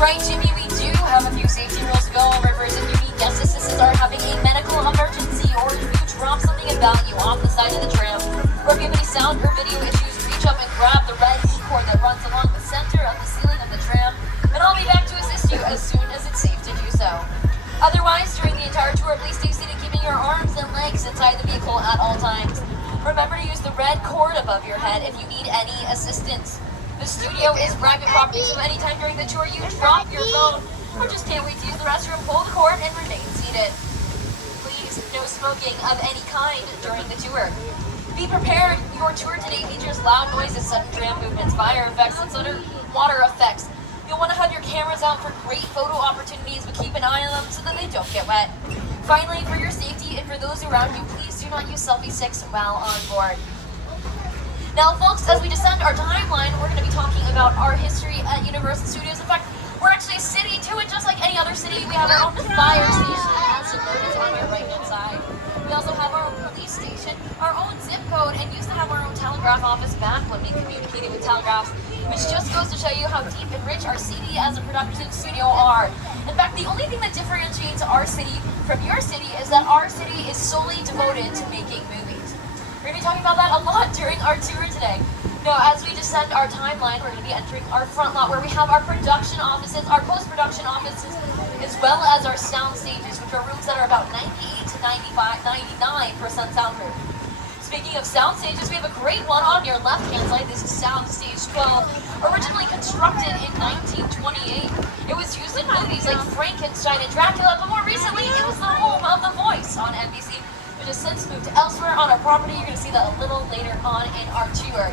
right, Jimmy, we do have a few safety rules to go over. First, if you need guest assistants are having a medical emergency, or if you drop something about you off the side of the tram, or if you have any sound or video issues, reach up and grab the red cord that runs along the center of the ceiling of the tram, and I'll be back to assist you as soon as it's safe to do so. Otherwise, during the entire tour, please stay seated, keeping your arms and legs inside the vehicle at all times. Remember to use the red cord above your head if you need any assistance. The studio is private property, so anytime during the tour you drop your phone or just can't wait to use the restroom, pull the cord and remain seated. Please, no smoking of any kind during the tour. Be prepared, your tour today features loud noises, sudden tram movements, fire effects, and water effects. You'll want to have your cameras out for great photo opportunities, but keep an eye on them so that they don't get wet. Finally, for your safety and for those around you, please do not use selfie sticks while on board. Now, folks, as we descend our timeline, we're going to be talking about our history at Universal Studios. In fact, we're actually a city too, and just like any other city, we have our own fire station as is on your right-hand side. We also have our own police station, our own zip code, and used to have our own telegraph office back when we communicated with telegraphs, which just goes to show you how deep and rich our city as a production studio are. In fact, the only thing that differentiates our city from your city is that our city is solely devoted to making movies. We're going to be talking about that a lot during our tour today. Now, as we descend our timeline, we're going to be entering our front lot where we have our production offices, our post-production offices, as well as our sound stages, which are rooms that are about 98 to 99% soundproof. Speaking of sound stages, we have a great one on your left-hand side. This is Sound Stage 12, originally constructed in 1928. It was used in movies like Frankenstein and Dracula, but more recently, it was the home of The Voice on NBC. Which has since moved elsewhere on our property. You're going to see that a little later on in our tour.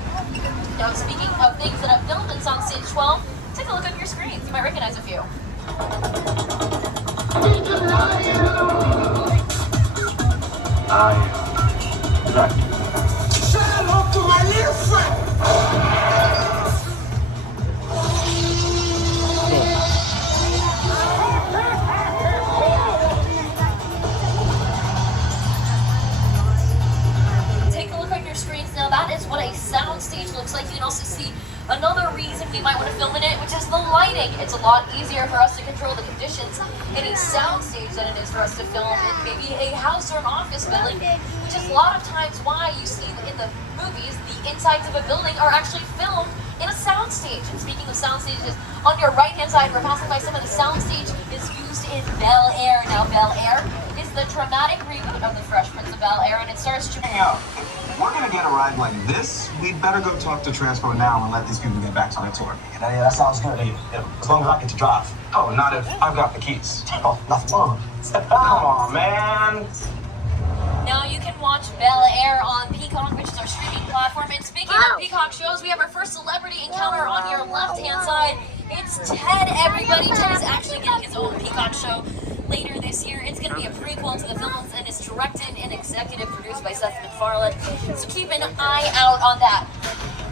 Now, speaking of things that have filmed in Soundstage 12, take a look on your screens. You might recognize a few. Say hello to my little friend. Now that is what a sound stage looks like. You can also see another reason we might want to film in it, which is the lighting. It's a lot easier for us to control the conditions in a sound stage than it is for us to film in maybe a house or an office building, which is a lot of times why you see in the movies the insides of a building are actually filmed in a sound stage. And speaking of sound stages, on your right hand side we're passing by some of the sound stage is used in Bel Air. Now Bel Air is the dramatic reboot of The Fresh Prince of Bel Air, and it stars we're gonna get a ride like this. We'd better go talk to transport now and let these people get back to their tour. Yeah, that sounds good. As long as I get to drive. Oh, not if I've got the keys. Oh, nothing wrong. Come on, man. Now you can watch Bel Air on Peacock, which is our streaming platform. And speaking of Peacock shows, we have our first celebrity encounter on your left-hand side. It's Ted, everybody. Ted is actually getting his own Peacock show later this year. It's going to be a prequel to the films, and it's directed and executive produced by Seth MacFarlane. So keep an eye out on that.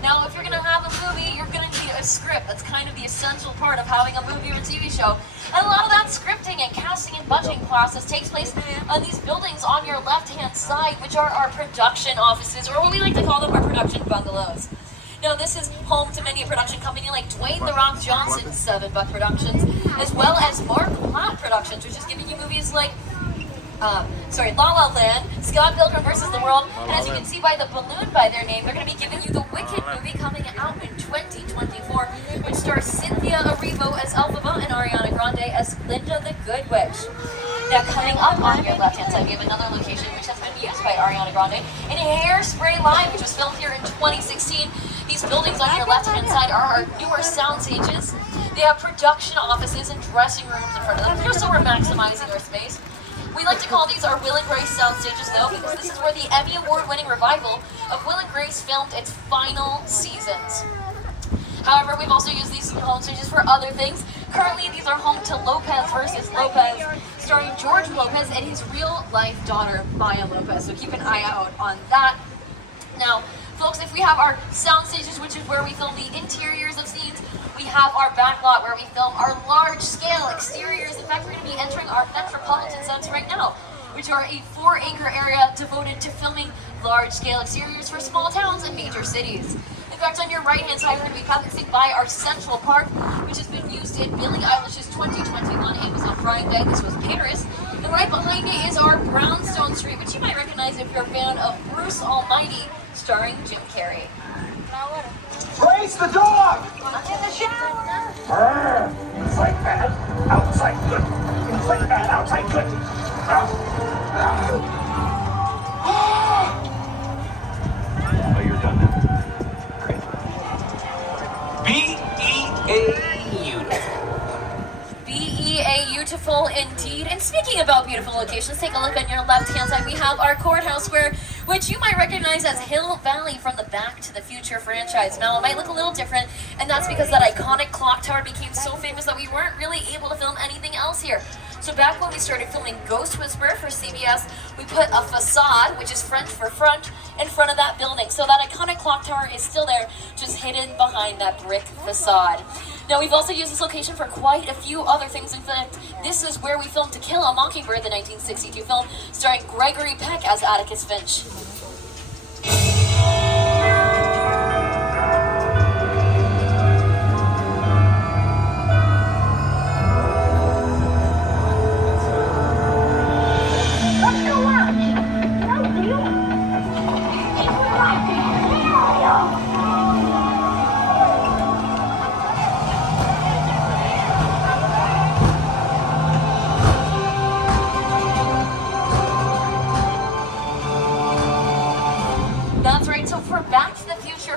Now, if you're going to have a movie, you're going to need a script. That's kind of the essential part of having a movie or a TV show. And a lot of that scripting and casting and budgeting process takes place on these buildings on your left-hand side, which are our production offices, or what we like to call them our production bungalows. Now, this is home to many a production company like Dwayne "The Rock" Johnson, 7 Buck Productions, as well as Mark Platt Productions, which is giving you movies like La La Land, Scott Pilgrim vs. the World, and as you can see by the balloon by their name, they're going to be giving you the Wicked movie coming out in 2024, which stars Cynthia Erivo as Elphaba and Ariana Grande as Linda the Good Witch. Now, coming up on your left-hand side, we have another location which has been used by Ariana Grande in Hairspray Live, which was filmed here in 2016. These buildings on your left-hand side are our newer sound stages. They have production offices and dressing rooms in front of them, just so we're maximizing our space. We like to call these our Will and Grace sound stages, though, because this is where the Emmy Award-winning revival of Will and Grace filmed its final seasons. However, we've also used these home stages for other things. Currently, these are home to Lopez vs. Lopez, starring George Lopez and his real-life daughter, Maya Lopez. So keep an eye out on that. Now, folks, if we have our sound stages, which is where we film the interiors of scenes, we have our back lot where we film our large-scale exteriors. In fact, we're going to be entering our metropolitan centers right now, which are a 4-acre area devoted to filming large-scale exteriors for small towns and major cities. In fact, on your right-hand side, we're going to be passing by our Central Park, which has been used released in Billie Eilish's 2021 Amazon Prime Day. This was Paris. And right behind it is our Brownstone Street, which you might recognize if you're a fan of Bruce Almighty, starring Jim Carrey. Trace the dog! I'm in the shower! Inside bad, outside good. Inside bad, outside good. Oh, you're done now. Great. Beautiful indeed. And speaking about beautiful locations, take a look on your left-hand side. We have our Courthouse Square, which you might recognize as Hill Valley from the Back to the Future franchise. Now, it might look a little different, and that's because that iconic clock tower became so famous that we weren't really able to film anything else here. So back when we started filming Ghost Whisperer for CBS, we put a facade, which is French for front, in front of that building. So that iconic clock tower is still there, just hidden behind that brick facade. Now, we've also used this location for quite a few other things. In fact, this is where we filmed To Kill a Mockingbird, the 1962 film, starring Gregory Peck as Atticus Finch.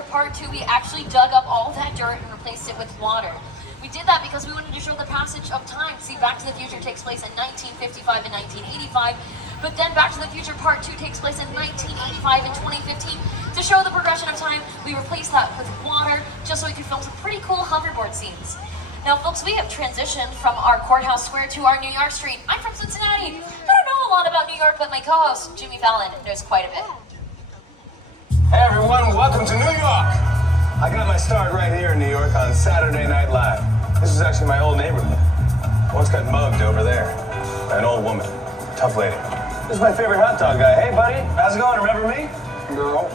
Part 2, we actually dug up all that dirt and replaced it with water. We did that because we wanted to show the passage of time. See, Back to the Future takes place in 1955 and 1985, but then Back to the Future Part 2 takes place in 1985 and 2015. To show the progression of time, we replaced that with water just so we could film some pretty cool hoverboard scenes. Now, folks, we have transitioned from our Courthouse Square to our New York Street. I'm from Cincinnati. I don't know a lot about New York, but my co-host, Jimmy Fallon, knows quite a bit. Hey everyone, welcome to New York! I got my start right here in New York on Saturday Night Live. This is actually my old neighborhood. I once got mugged over there by an old woman. Tough lady. This is my favorite hot dog guy. Hey buddy, how's it going? Remember me? No.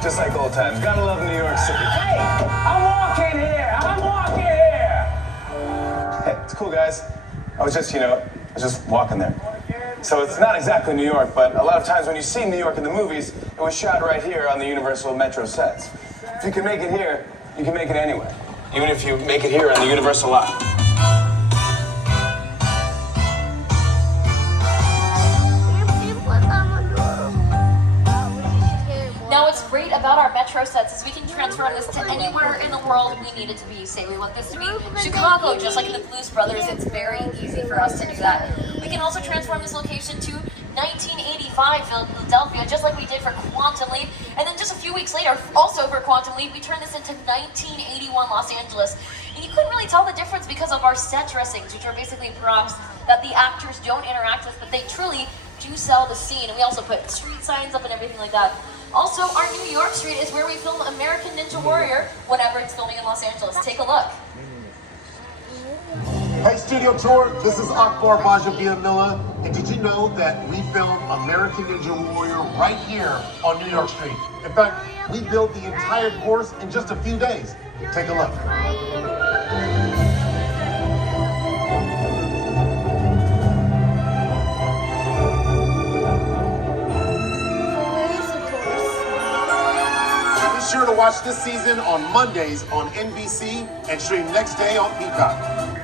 Just like old times. Gotta love New York City. Hey! I'm walking here! Hey, it's cool guys. I was just walking there. So it's not exactly New York, but a lot of times when you see New York in the movies, it was shot right here on the Universal Metro sets. If you can make it here, you can make it anywhere. Even if you make it here on the Universal lot. Now, what's great about our Metro sets is we can transfer this to anywhere in the world we need it to be. Say we want this to be Chicago, just like in the Blues Brothers, it's very easy for us to do that. We can also transform this location to 1985 Philadelphia, just like we did for Quantum Leap. And then just a few weeks later, also for Quantum Leap, we turned this into 1981 Los Angeles. And you couldn't really tell the difference because of our set dressings, which are basically props that the actors don't interact with, but they truly do sell the scene. And we also put street signs up and everything like that. Also, our New York Street is where we film American Ninja Warrior whenever it's filming in Los Angeles. Take a look. Hey Studio Tour, this is Akbar Baja-Villamilla, and did you know that we filmed American Ninja Warrior right here on New York Street? In fact, we built the entire course in just a few days. Take a look. Be sure to watch this season on Mondays on NBC and stream next day on Peacock.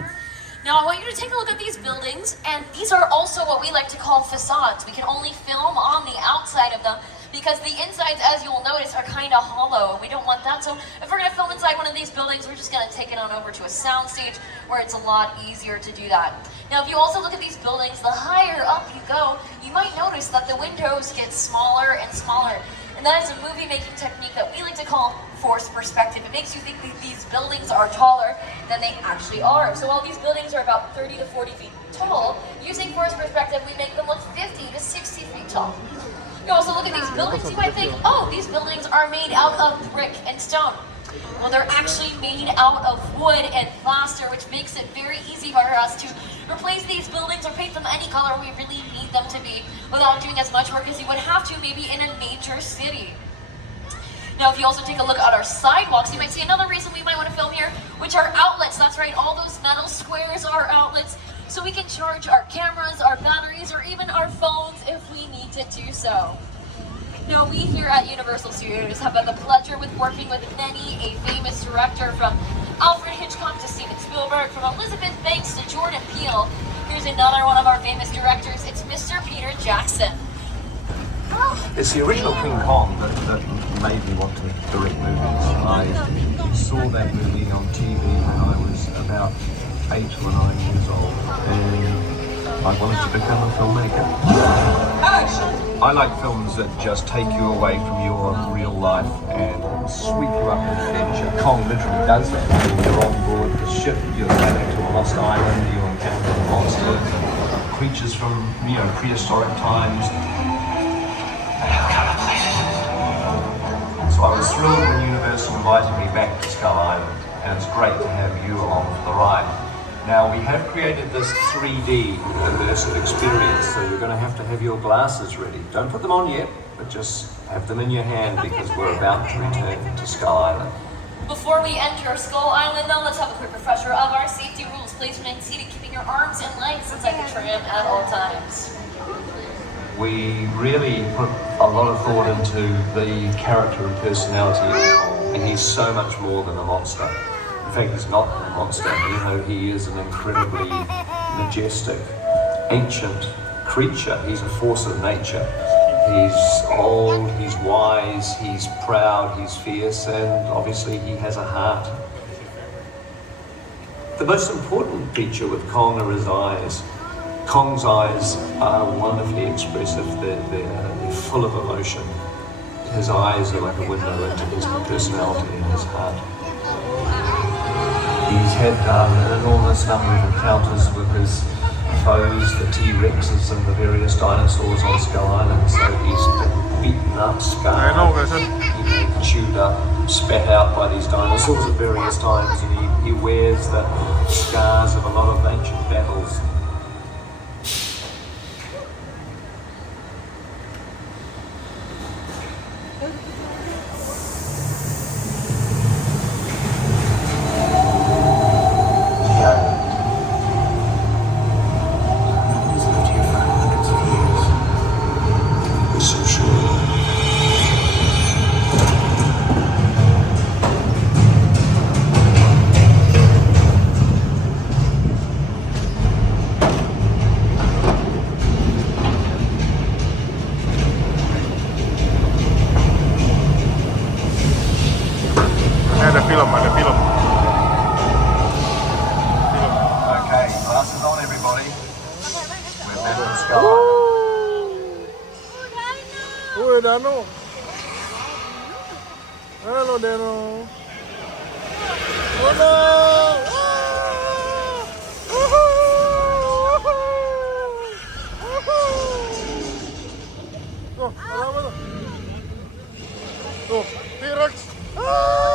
Now, I want you to take a look at these buildings, and these are also what we like to call facades. We can only film on the outside of them because the insides, as you'll notice, are kind of hollow, and we don't want that. So if we're going to film inside one of these buildings, we're just going to take it on over to a soundstage where it's a lot easier to do that. Now, if you also look at these buildings, the higher up you go, you might notice that the windows get smaller and smaller. And that is a movie-making technique that we like to call forced perspective. It makes you think that these buildings are taller than they actually are. So while these buildings are about 30 to 40 feet tall, using forced perspective, we make them look 50 to 60 feet tall. You also look at these buildings, you might think, oh, these buildings are made out of brick and stone. Well, they're actually made out of wood and plaster, which makes it very easy for us to replace these buildings or paint them any color we really need them to be without doing as much work as you would have to maybe in a major city. Now, if you also take a look at our sidewalks, you might see another reason we might want to film here, which are outlets. That's right, all those metal squares are outlets, so we can charge our cameras, our batteries, or even our phones if we need to do so. Now, we here at Universal Studios have had the pleasure with working with many a famous director, from Alfred Hitchcock to Steven Spielberg, from Elizabeth Banks to Jordan Peele. Here's another one of our famous directors. It's Mr. Peter Jackson. It's the original King Kong that made me want to direct movies. I saw that movie on TV when I was about 8 or 9 years old, and I wanted to become a filmmaker. I like films that just take you away from your real life and sweep you up with adventure. Kong literally does that. You're on board the ship, you're sailing to a lost island, you encounter monsters, creatures from prehistoric times. So I was thrilled when Universal invited me back to Skull Island, and it's great to have you along for the ride. Now, we have created this 3D immersive experience, so you're going to have your glasses ready. Don't put them on yet, but just have them in your hand because we're about to return to Skull Island. Before we enter Skull Island, though, let's have a quick refresher of our safety rules. Please remain seated, keeping your arms and legs inside the tram at all times. We really put a lot of thought into the character and personality of Kong, and he's so much more than a monster. In fact, he's not a monster, he is an incredibly majestic, ancient creature. He's a force of nature. He's old, he's wise, he's proud, he's fierce, and obviously he has a heart. The most important feature with Kong are his eyes. Kong's eyes are wonderfully expressive, they're full of emotion. His eyes are like a window into his personality and his heart. He's had an enormous number of encounters with his foes, the T-Rexes and the various dinosaurs on Skull Island, so he's been beaten up, scarred, chewed up, spat out by these dinosaurs at various times, and he wears the scars of a lot of ancient battles. Hello, Dinero. Tuh, T-Rex. T-Rex.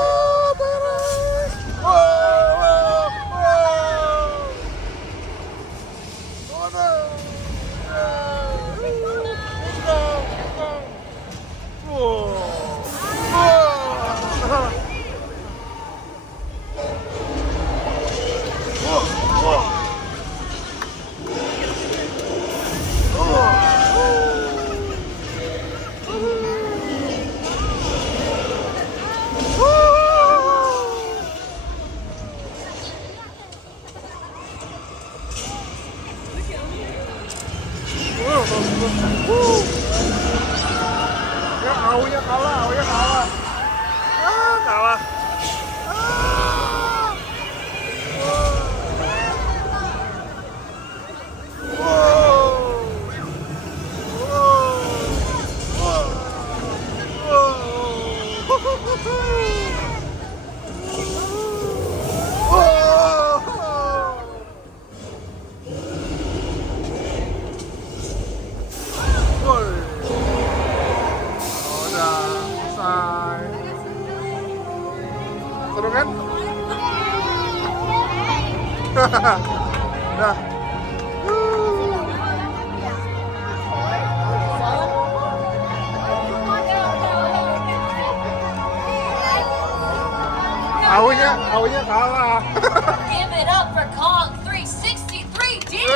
Awalnya kalah. Give it up for Kong 363D. Yeay.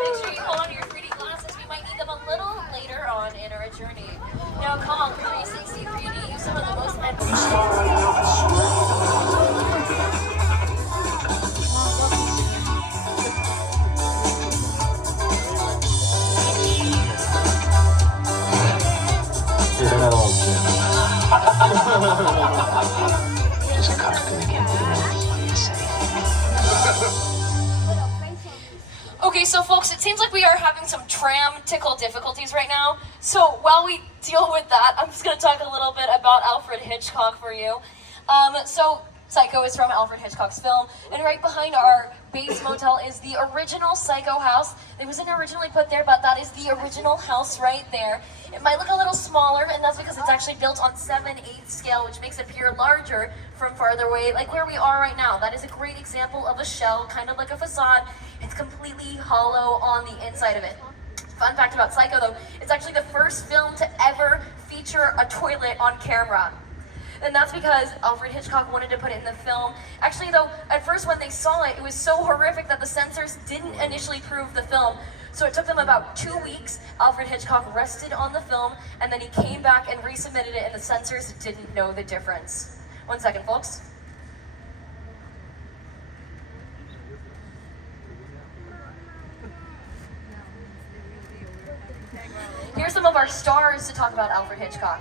Make sure you hold on to your 3D glasses. We might need them a little later on in our journey. Now, Kong 363D, you some of the most Just cut to the camera. What do you say? Okay, so folks, it seems like we are having some tram-tickle difficulties right now. So while we deal with that, I'm just going to talk a little bit about Alfred Hitchcock for you. So Psycho is from Alfred Hitchcock's film, and right behind our base motel is the original Psycho house. It wasn't originally put there, but that is the original house right there. It might look a little smaller, and that's because it's actually built on 7/8 scale, which makes it appear larger from farther away, like where we are right now. That is a great example of a shell, kind of like a facade. It's completely hollow on the inside of it. Fun fact about Psycho, though, it's actually the first film to ever feature a toilet on camera. And that's because Alfred Hitchcock wanted to put it in the film. Actually, though, at first when they saw it, it was so horrific that the censors didn't initially prove the film. So it took them about 2 weeks. Alfred Hitchcock rested on the film, and then he came back and resubmitted it, and the censors didn't know the difference. 1 second, folks. Here's some of our stars to talk about Alfred Hitchcock.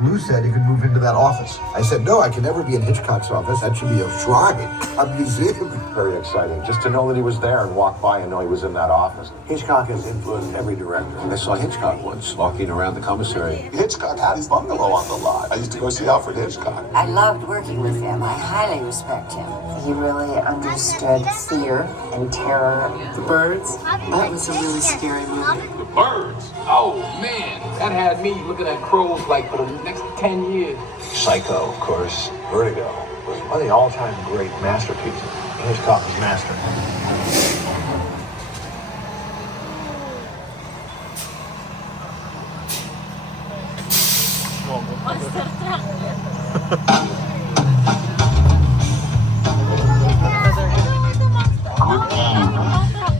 Lou said he could move into that office. I said, no, I can never be in Hitchcock's office. That should be a shrine, a museum. Very exciting, just to know that he was there and walk by and know he was in that office. Hitchcock has influenced every director. I saw Hitchcock once walking around the commissary. Hitchcock had his bungalow on the lot. I used to go see Alfred Hitchcock. I loved working with him. I highly respect him. He really understood fear and terror. The Birds, that was a really scary movie. The Birds? Oh man, that had me looking at crows like for the next 10 years. Psycho, of course. Vertigo was one of the all-time great masterpieces. Hitchcock was master.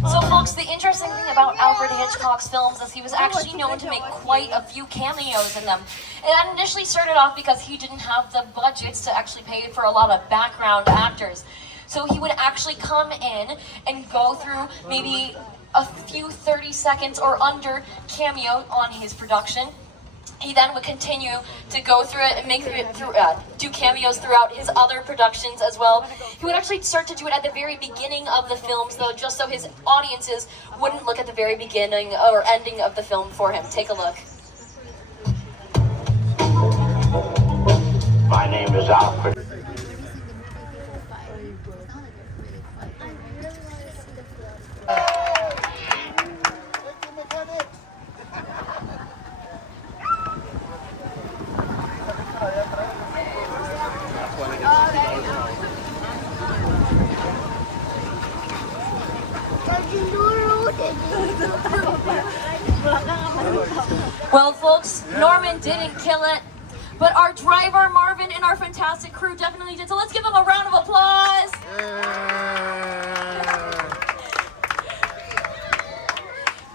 So folks, the interesting thing about Alfred Hitchcock's films is he was actually known to make quite a few cameos in them. And that initially started off because he didn't have the budgets to actually pay for a lot of background actors. So he would actually come in and go through maybe a few 30 seconds or under cameo on his production. He then would continue to go through it and make it through, do cameos throughout his other productions as well. He would actually start to do it at the very beginning of the films, though, just so his audiences wouldn't look at the very beginning or ending of the film for him. Take a look. My name is Alfred. Well, folks, Norman didn't kill it, but our driver, Marvin, and our fantastic crew definitely did. So let's give them a round of applause.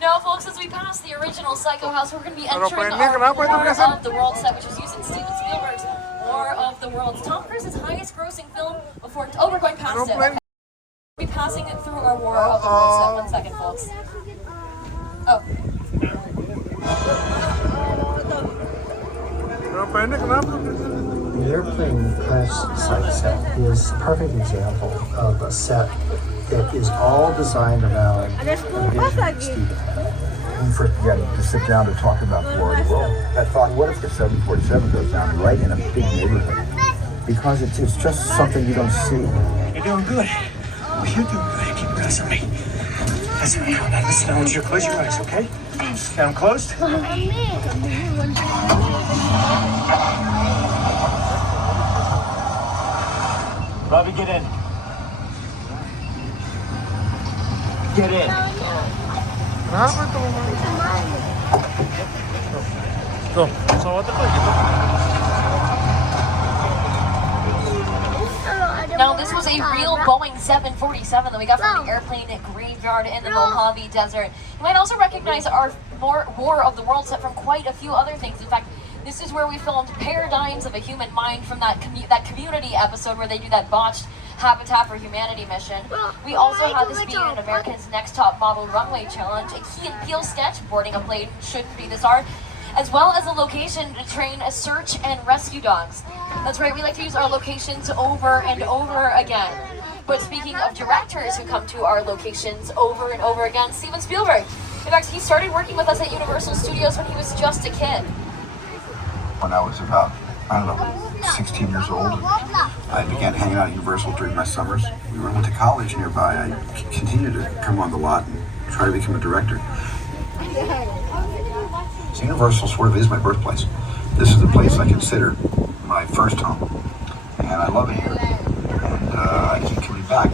Now, folks, as we pass the original Psycho house, we're going to be entering our War of the World set, which was used in Steven Spielberg's War of the Worlds. Tom Cruise's highest grossing film before... Oh, we're going past it. Okay. We'll be passing it through our War of the Worlds set. 1 second, folks. Oh. The airplane crash site set is a perfect example of a set that is all designed around a vision Steve had. We first began to sit down to talk about the War of the World. I thought, what if the 747 goes down right in a big neighborhood? Because it's just something you don't see. You're doing good. Oh, you're doing good. Keep pressing me. Listen, now listen, I want you to close your eyes, okay? Now I'm closed. Bobby, get in. Get in. Kenapa tuh? Tuh, pesawatnya kayak gitu. Now, this was a real Boeing 747 that we got from the airplane graveyard in the Mojave Desert. You might also recognize our War of the World set from quite a few other things. In fact, this is where we filmed Paradigms of a Human Mind from that Community episode where they do that botched Habitat for Humanity mission. We also had this being an America's Next Top Model Runway Challenge, a Key and Peele sketch, boarding a plane shouldn't be this hard, as well as a location to train search and rescue dogs. That's right, we like to use our locations over and over again. But speaking of directors who come to our locations over and over again, Steven Spielberg. In fact, he started working with us at Universal Studios when he was just a kid. When I was about, 16 years old, I began hanging out at Universal during my summers. We went to college nearby. I continued to come on the lot and try to become a director. So Universal sort of is my birthplace. This is the place I consider my first home, and I love it here, and I keep coming back.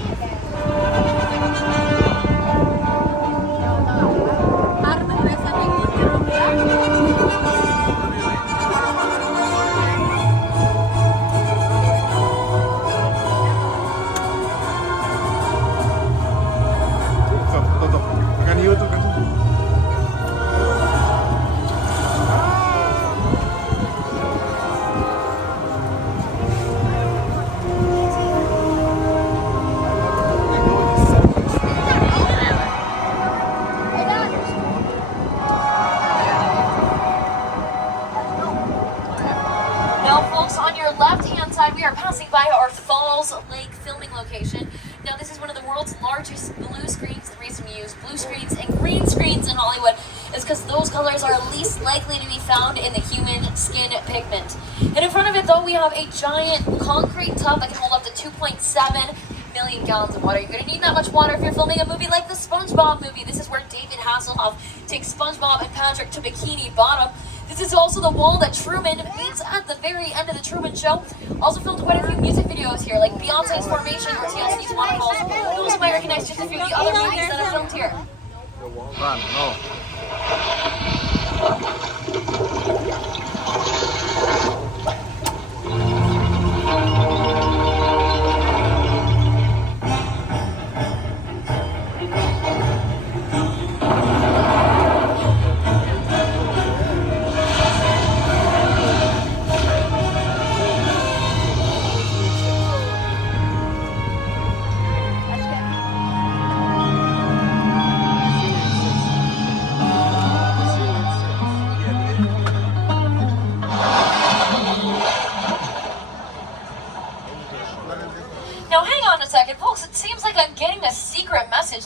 We are passing by our Falls Lake filming location. Now, this is one of the world's largest blue screens. The reason we use blue screens and green screens in Hollywood is because those colors are least likely to be found in the human skin pigment. And in front of it, though, we have a giant concrete tub that can hold up to 2.7 million gallons of water. You're going to need that much water if you're filming a movie like the SpongeBob movie. This is where David Hasselhoff takes SpongeBob and Patrick to Bikini Bottom. This is also the wall that Truman meets at the very end of the Truman Show. Also filmed quite a few music videos here, like Beyonce's Formation or TLC's Waterfalls. You also might recognize just a few of the other movies that are filmed here.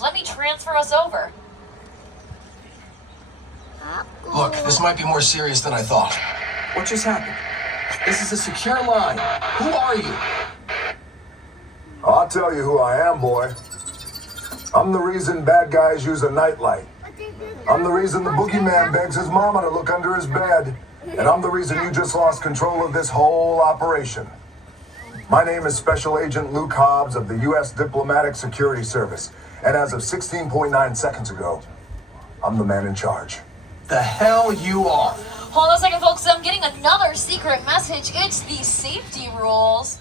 Let me transfer us over. Look, this might be more serious than I thought. What just happened? This is a secure line. Who are you? I'll tell you who I am, boy. I'm the reason bad guys use a nightlight. I'm the reason the boogeyman begs his mama to look under his bed. And I'm the reason you just lost control of this whole operation. My name is Special Agent Luke Hobbs of the U.S. Diplomatic Security Service. And as of 16.9 seconds ago, I'm the man in charge. The hell you are. Hold on a second, folks. I'm getting another secret message. It's the safety rules.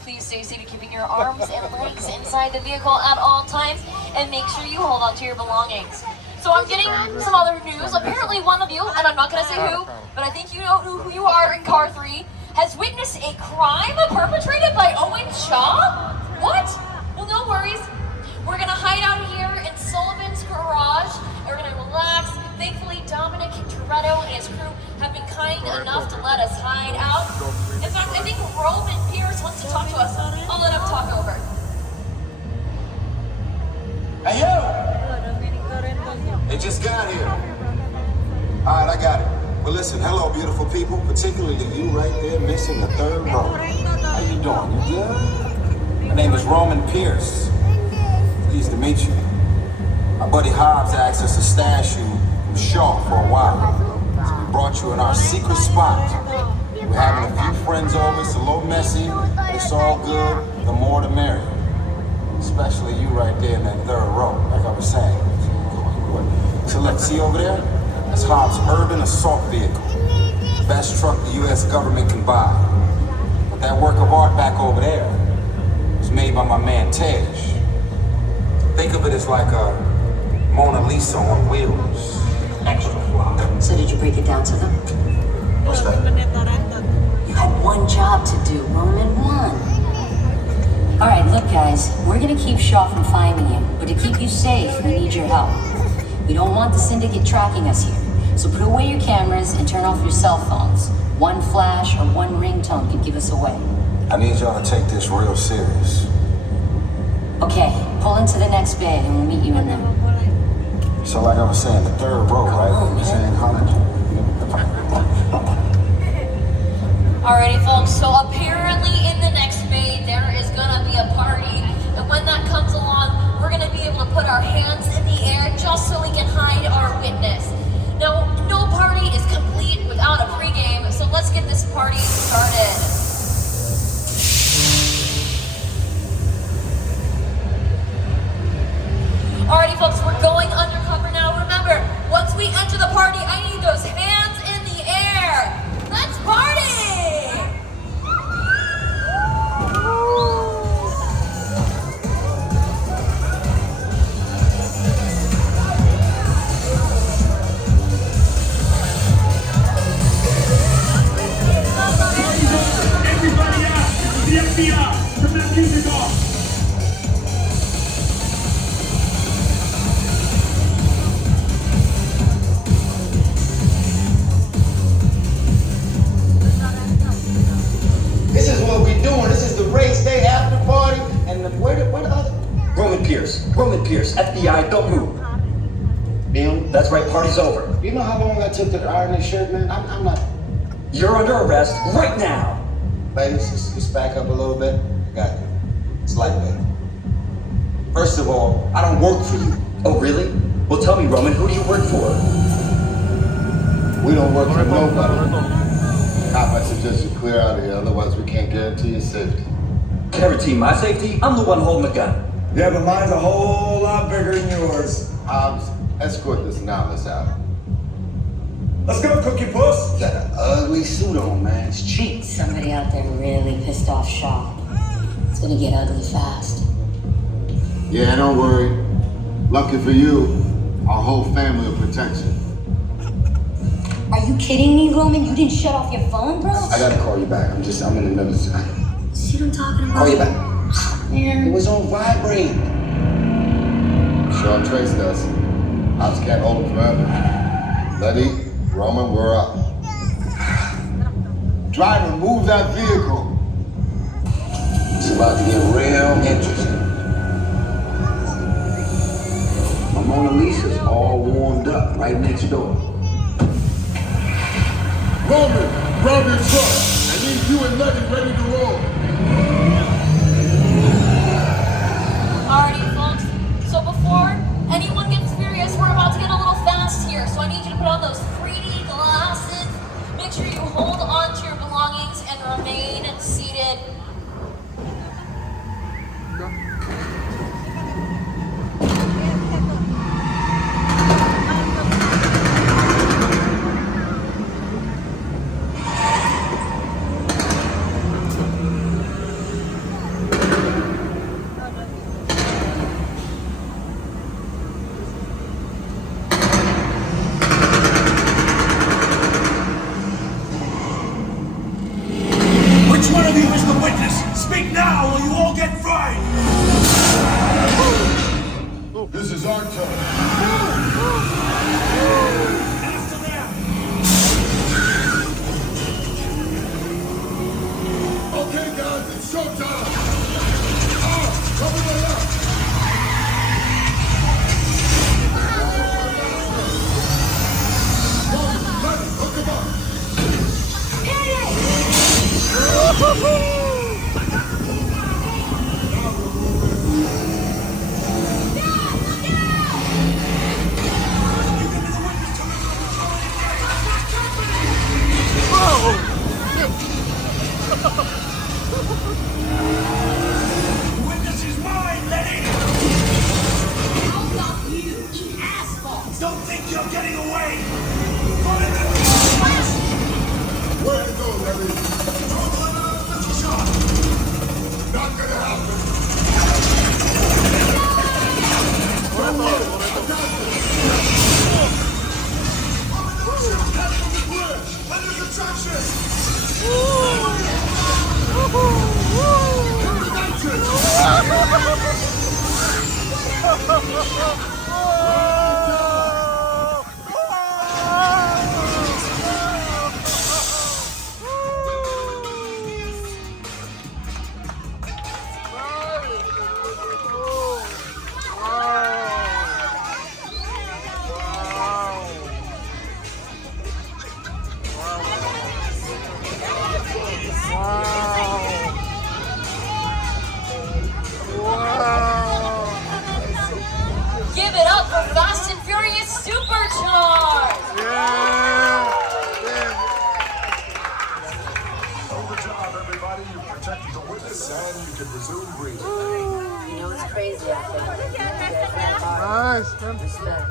Please stay safe, keeping your arms and legs inside the vehicle at all times, and make sure you hold on to your belongings. So I'm getting some other news. Apparently one of you, and I'm not going to say who, but I think you know who you are in car 3, has witnessed a crime perpetrated by Owen Shaw? What? Well, no worries. We're gonna hide out here in Sullivan's garage, and we're gonna relax. Thankfully, Dominic Toretto and his crew have been kind enough to let us hide out. In fact, I think Roman Pierce wants to talk to us. I'll let him talk over. Hey, you! They just got here. All right, I got it. Well, listen, hello, beautiful people, particularly you right there missing the third row. How you doing? You good? My name is Roman Pierce. Pleased to meet you. My buddy Hobbs asked us to stash you from Shaw for a while. So we brought you in our secret spot. We're having a few friends over. It's a little messy, but it's all good. The more the merrier. Especially you right there in that third row, like I was saying. So look, see over there? That's Hobbs' urban assault vehicle. Best truck the U.S. government can buy. But that work of art back over there is made by my man Tej. Think of it as like a Mona Lisa on wheels. Extra fly. So did you break it down to them? What's that? You had one job to do, Roman, one. All right, look, guys, we're gonna keep Shaw from finding you, but to keep you safe, we need your help. We don't want the syndicate tracking us here, so put away your cameras and turn off your cell phones. One flash or one ringtone could give us away. I need y'all to take this real serious. Okay, pull into the next bay and we'll meet you in there. So like I was saying, the third row, right? You're saying college? Alrighty, folks, so apparently in the next bay, there is gonna be a party. And when that comes along, we're gonna be able to put our hands in the air just so we can hide our witness. Now, no party is complete without a pregame, so let's get this party started. Alrighty, folks, we're going undercover now. Remember, once we enter the party, I need those hands in the air. Let's party! Everybody out! The FBI! Turn that music off! This is what we're doing. This is the race day after party. And where the other? Roman Pierce, FBI, don't move. Bill? That's right, party's over. You know how long I took to iron this shirt, man? I'm not. You're under arrest right now. Ladies, just back up a little bit. I got you. It's like that. First of all, I don't work for you. Oh, really? Well, tell me, Roman, who do you work for? We don't work for nobody. Cop, I suggest you clear out of here, otherwise we can't guarantee your safety. Guarantee my safety? I'm the one holding the gun. Yeah, but mine's a whole lot bigger than yours. Escort this novice out. Let's go, Cookie Puss. You got an ugly suit on, man. It's cheap. Somebody out there really pissed off Shaw. It's gonna get ugly fast. Yeah, don't worry. Lucky for you, our whole family will protect you. Are you kidding me, Roman? You didn't shut off your phone, bro? I gotta call you back. I'm in the middle. See what I'm talking about? Call you back. Man, it was on vibrate. Shaw traced us. Ops can't hold him forever. Letty, Roman, we're up. Driver, move that vehicle. It's about to get real interesting. My Mona Lisa's all warmed up right next door. Roman, grab your truck. I need you and Letty ready to roll. Alrighty, folks. So before anyone gets furious, we're about to get a little fast here. So I need you to put on those 3D glasses. Make sure you hold on to your belongings and remain seated. Which one of you is the witness? Speak now or you all get fried! This is our turn. After them! Okay, guys, it's showtime. Cover the left. Letty, hook him up. Witness is mine, Letty! How about you, asshole? Don't think you're getting away! Where to go, Letty? Don't let out the shot! Give it up for Fast and Furious Supercharged! Good job, everybody. You protected the witness and you can resume breathing. You know it's crazy out there. Nice, man. Respect.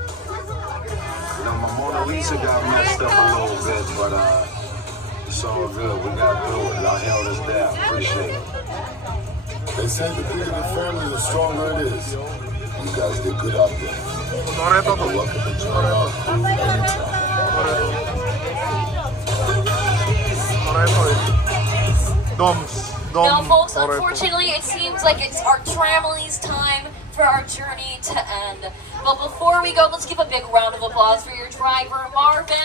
You know, my Mona Lisa got messed up a little bit, but it's all good. We got through it. Y'all held us down. Appreciate it. They say the bigger the family, the stronger it is. You guys did good out there. Toretto. You're welcome to join our crew anytime. Doms. Now, folks, unfortunately, it seems like it's our family's time for our journey to end. But before we go, let's give a big round of applause for your driver, Marvin.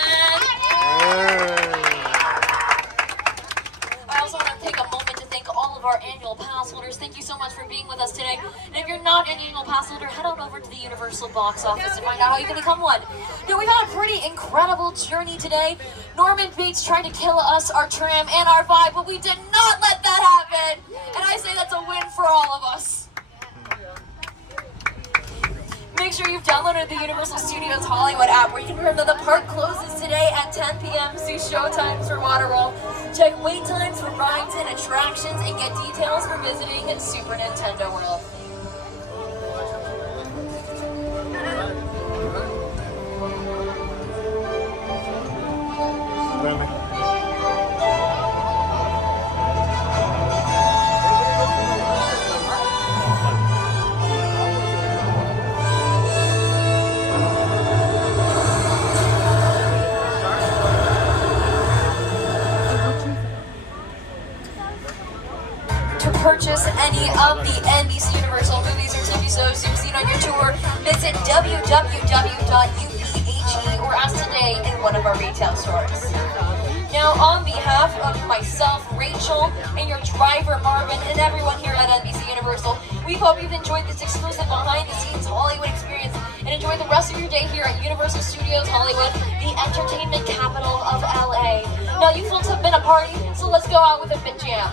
I also want to take a moment to thank all of our annual pass holders. Thank you so much for being with us today. And if you're not an annual pass holder, head on over to the Universal box office to find out how you can become one. Now, we've had a pretty incredible journey today. Norman Bates tried to kill us, our tram, and our vibe, but we did not let that happen. And I say that's a win for all of us. Make sure you've downloaded the Universal Studios Hollywood app where you can remember that the park closes today at 10 p.m. See show times for Waterworld. Check wait times for rides and attractions and get details for visiting Super Nintendo World. Purchase any of the NBC Universal movies or TV shows you've seen on your tour, visit www.uphe or ask today in one of our retail stores. Now, on behalf of myself, Rachel, and your driver, Marvin, and everyone here at NBC Universal, we hope you've enjoyed this exclusive behind-the-scenes Hollywood experience and enjoy the rest of your day here at Universal Studios Hollywood, the entertainment capital of LA. Now, you folks have been a party, so let's go out with a big jam.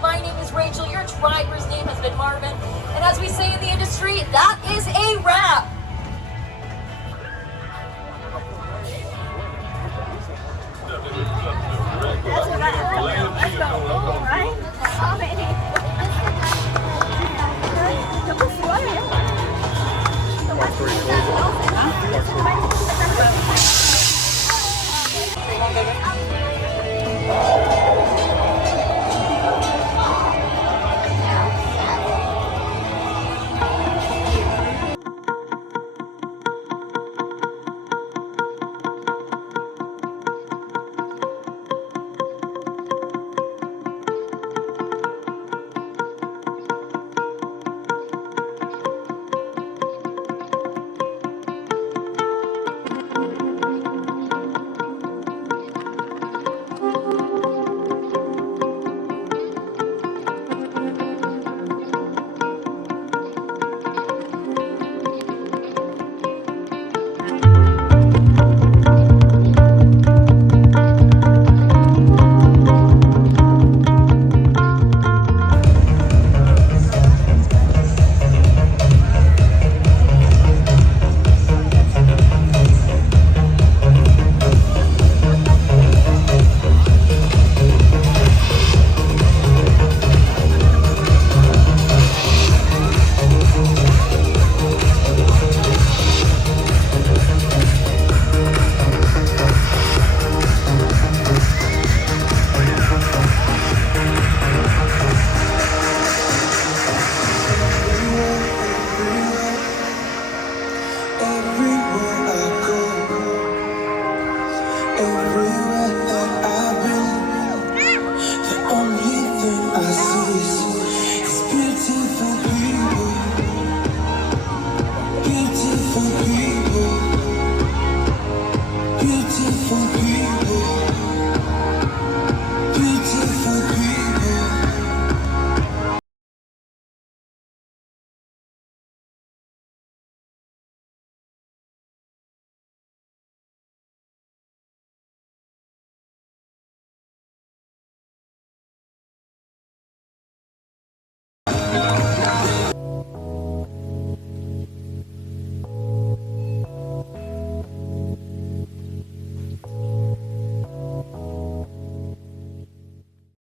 My name is Rachel, your driver's name has been Marvin, and as we say in the industry, that is a wrap! That's a wrap. Let's go. All right. How many?